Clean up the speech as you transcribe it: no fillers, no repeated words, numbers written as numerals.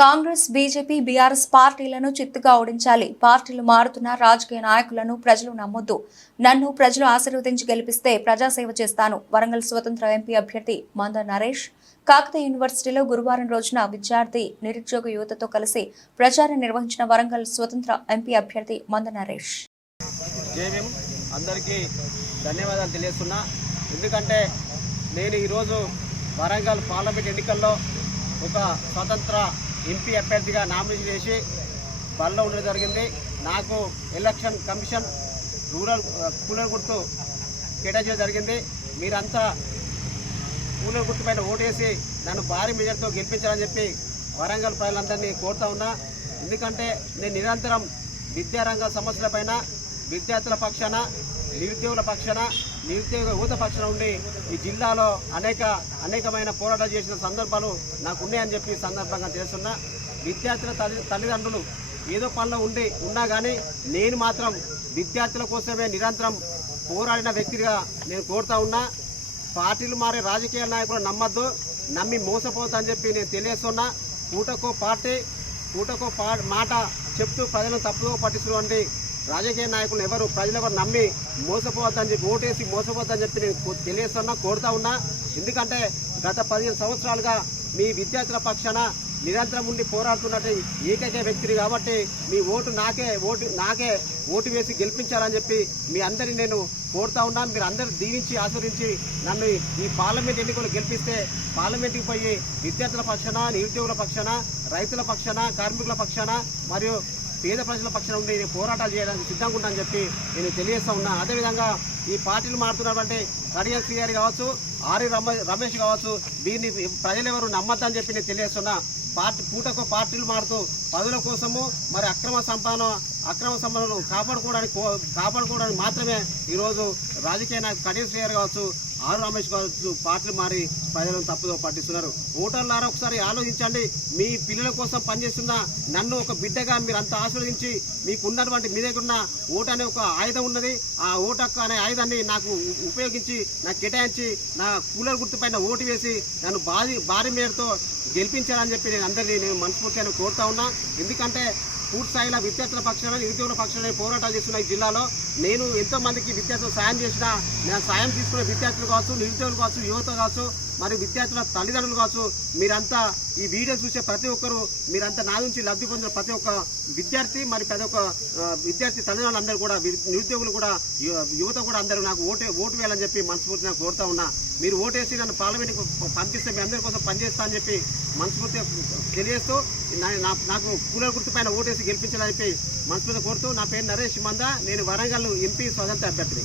Congress BJP BRS పార్టీలను చిత్తుగా ఓడించాలి. పార్టీలు మారుతున్న రాజకీయ నాయకులను ప్రజలు నమ్మొద్దు. నన్ను ప్రజలు ఆశీర్వదించి గెలిపిస్తే ప్రజాసేవ చేస్తాను. వరంగల్ స్వతంత్ర ఎంపీ అభ్యర్థి మంద నరేష్ కాకతీయ యూనివర్సిటీలో గురువారం రోజున విద్యార్థి నిరుద్యోగ యువతతో కలిసి ప్రచారం నిర్వహించిన వరంగల్ స్వతంత్ర ఎంపీ అభ్యర్థి మంద నరేష్. అందరికీ ధన్యవాదాలు తెలియజేస్తున్నా. ఎందుకంటే నేను ఈరోజు వరంగల్ పార్లమెంట్ ఎన్నికల్లో ఒక స్వతంత్ర ఎంపీ అభ్యర్థిగా నామినేషన్ చేసి బరిలో ఉండడం జరిగింది. నాకు ఎలక్షన్ కమిషన్ కూలర్ గుర్తు కేటాయించడం జరిగింది. మీరంతా కూలర్ గుర్తు పైన ఓటేసి నన్ను భారీ మెజార్టీతో గెలిపించాలని చెప్పి వరంగల్ ప్రజలందరినీ కోరుతా ఉన్నా. ఎందుకంటే నేను నిరంతరం విద్యారంగ సమస్యలపైన, విద్యార్థుల పక్షాన, నిరుద్యోగుల పక్షాన, నిరుద్యోగ యువత పక్షాన ఉండి ఈ జిల్లాలో అనేకమైన పోరాటాలు చేసిన సందర్భాలు నాకు ఉన్నాయని చెప్పి సందర్భంగా చేస్తున్నా. విద్యార్థుల తల్లిదండ్రులు ఏదో పనిలో ఉన్నా కానీ నేను మాత్రం విద్యార్థుల కోసమే నిరంతరం పోరాడిన వ్యక్తిగా నేను కోరుతా ఉన్నా. పార్టీలు మారే రాజకీయ నాయకులు నమ్మద్దు, నమ్మి మోసపోతా అని చెప్పి నేను తెలియజేస్తున్నా. పూటకో పార్టీ పూటకో మాట చెప్తూ ప్రజలను తప్పుదో పట్టిస్తున్నటువంటి రాజకీయ నాయకులు ప్రజలు నమ్మి మోసపోవద్దని చెప్పి, ఓటేసి మోసపోవద్దని చెప్పి నేను తెలియజేస్తున్నా, కోరుతా ఉన్నా. ఎందుకంటే గత 15 సంవత్సరాలుగా మీ విద్యార్థుల పక్షాన నిరంతరం ఉండి పోరాడుతున్నట్టు ఏకైక వ్యక్తిని కాబట్టి మీ నాకే ఓటు వేసి గెలిపించాలని చెప్పి మీ అందరినీ నేను కోరుతా ఉన్నాను. మీరు అందరూ దీవించి ఆస్వాదించి నన్ను ఈ పార్లమెంట్ ఎన్నికలు గెలిపిస్తే పార్లమెంట్కి పోయి విద్యార్థుల పక్షాన, నిరుద్యోగుల పక్షాన, రైతుల పక్షాన, కార్మికుల పక్షాన మరియు పేద ప్రజల పక్షాన ఉండి నేను పోరాటాలు చేయడానికి సిద్ధంగా ఉన్నానని చెప్పి నేను తెలియజేస్తూ ఉన్నా. అదేవిధంగా ఈ పార్టీలు మారుతున్నటువంటి కడియం శ్రీగారి కావచ్చు, ఆర్వి రమేష్ కావచ్చు, దీన్ని ప్రజలు ఎవరు నమ్మద్దని చెప్పి నేను తెలియజేస్తున్నా. పూటకు పార్టీలు మారుతూ పదవుల కోసము మరి అక్రమ సంపదను కాపాడుకోవడానికి మాత్రమే ఈరోజు రాజకీయ నాయకులు కడియం శ్రీగారు కావచ్చు, ఆర్వి రమేష్ కావచ్చు పార్టీలు మారి ప్రజలను తప్పుదో పట్టిస్తున్నారు. ఓటర్లారా ఒకసారి ఆలోచించండి. మీ పిల్లల కోసం పనిచేస్తున్న నన్ను ఒక బిడ్డగా మీరు అంతా ఆశీర్వదించి మీకు ఉన్నటువంటి మీ దగ్గర ఉన్న ఓటు అనే ఒక ఆయుధం ఉన్నది. ఆ ఓటు అనే ఆయుధాన్ని నాకు ఉపయోగించి, నాకు కేటాయించి, నా కూలర్ గుర్తుపైన ఓటు వేసి నన్ను భారీ మేరతో గెలిపించాలని చెప్పి నేను మనస్ఫూర్తిగా కోరుతా ఉన్నా. ఎందుకంటే పూర్తి స్థాయిలో విద్యార్థుల పక్షాన, నిరుద్యోగుల పక్షాన పోరాటాలు చేస్తున్న ఈ జిల్లాలో నేను ఎంతో మందికి విద్యార్థులు సాయం చేసిన, నేను సాయం తీసుకునే విద్యార్థులు కావచ్చు, నిరుద్యోగులు కావచ్చు, యువత కావచ్చు, మరి విద్యార్థుల తల్లిదండ్రులు కావచ్చు, మీరంతా ఈ వీడియో చూసే ప్రతి ఒక్కరు, మీరంతా నా నుంచి లబ్ధి పొందిన ప్రతి ఒక్క విద్యార్థి, మరి ప్రతి ఒక్క విద్యార్థి తల్లిదండ్రులు అందరూ కూడా, నిరుద్యోగులు కూడా, యువత కూడా అందరూ నాకు ఓటు వేయాలని చెప్పి మనస్ఫూర్తిగా కోరుతా ఉన్నా. మీరు ఓటేసి నన్ను పార్లమెంట్కి పంపిస్తే మీ అందరి కోసం పనిచేస్తా అని చెప్పి మనస్ఫూర్తిగా తెలియజేస్తూ, నాకు కూలర్ గుర్తు పైన ఓటేసి గెలిపించాలని చెప్పి మనస్ఫూర్తిగా కోరుతూ, నా పేరు నరేష్ మంద, నేను వరంగల్ ఎంపీ స్వతంత్ర అభ్యర్థిని.